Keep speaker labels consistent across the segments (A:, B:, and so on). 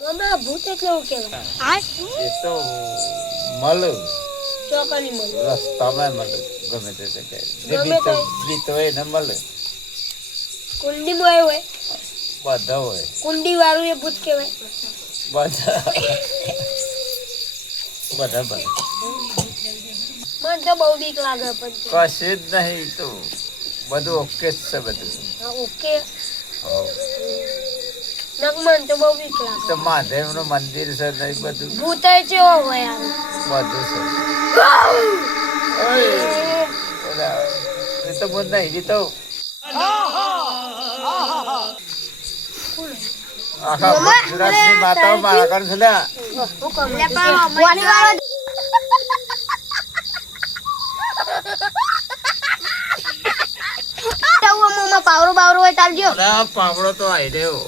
A: મામા ભૂત એટલે
B: એ તો મલ.
A: ચોકની મલ.
B: રસ્તામાં મલ ગમે તે જગ્યાએ.
A: ગમે તે.
B: બીતો હોય ને મળે
A: કુંડીમાં આવ્યો હોય?
B: બધા હોય.
A: કુંડી વાળું એ ભૂત કહેવાય.
B: બધા. બધા બધા
A: મને તો બહુ બીક લાગે પણ
B: કશું જ નહીં તો. બધું ઓકે જ છે બધું.
A: ઓકે. નક મને તો બહુ બીક લાગે.
B: તો મહાદેવનું મંદિર છે ને બધું
A: ભૂત ચેવો હોય
B: બધું છે. એ તો મને નહીં જીતો આખા ગુજરાતની માતાઓ મારા કણ છે લ્યા.
A: હું કહું
C: હોય ચાલજો
B: પાવડો તો આવી રહ્યો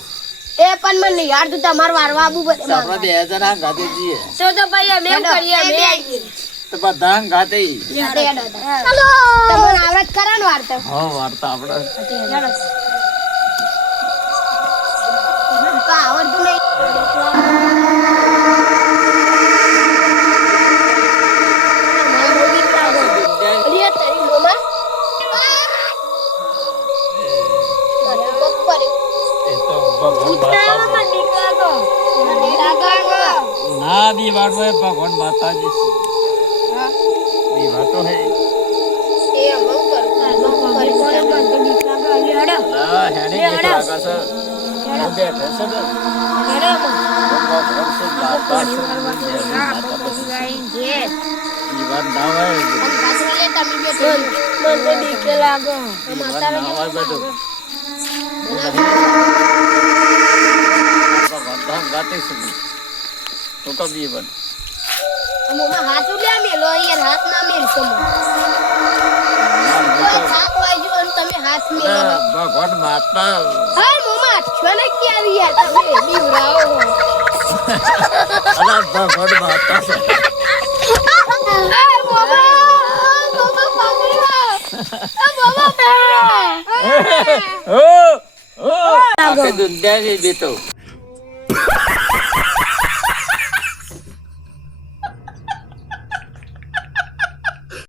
C: એ પણ મને યાર તું તમારે વારવા આબુ બધે
B: આપણે બે જણા ગાતે જઈએ.
A: તો તો ભાઈ અમે એમ કરીએ અમે આવીએ.
B: તો બધા ગાતે.
C: તમને આવડત કરા વાર્તા?
B: હા વાર્તા આપણે ના દીવાન હોય ભગવાન માતાજી. છે. દીવા તો હે.
C: એ અમે હું કરું?
A: મને તો બીક લાગે. તો
B: કબ
C: હાથ ઉલ્યા મેલો યાર હાથ ના મેલશો મને. કોઈ થાક વાગ્યો અને તમે હાથ મેલો
B: ભગવાન માતા.
C: હા મોમાં છો ને ક્યારે યાર તમે બીવરાવો
B: અલા ભગવાન માતા. છે
C: મોમાં મોમાં પાગલા આ મોમાં પાગલા
B: ઓ ઓ આખી દુનિયા બેતો.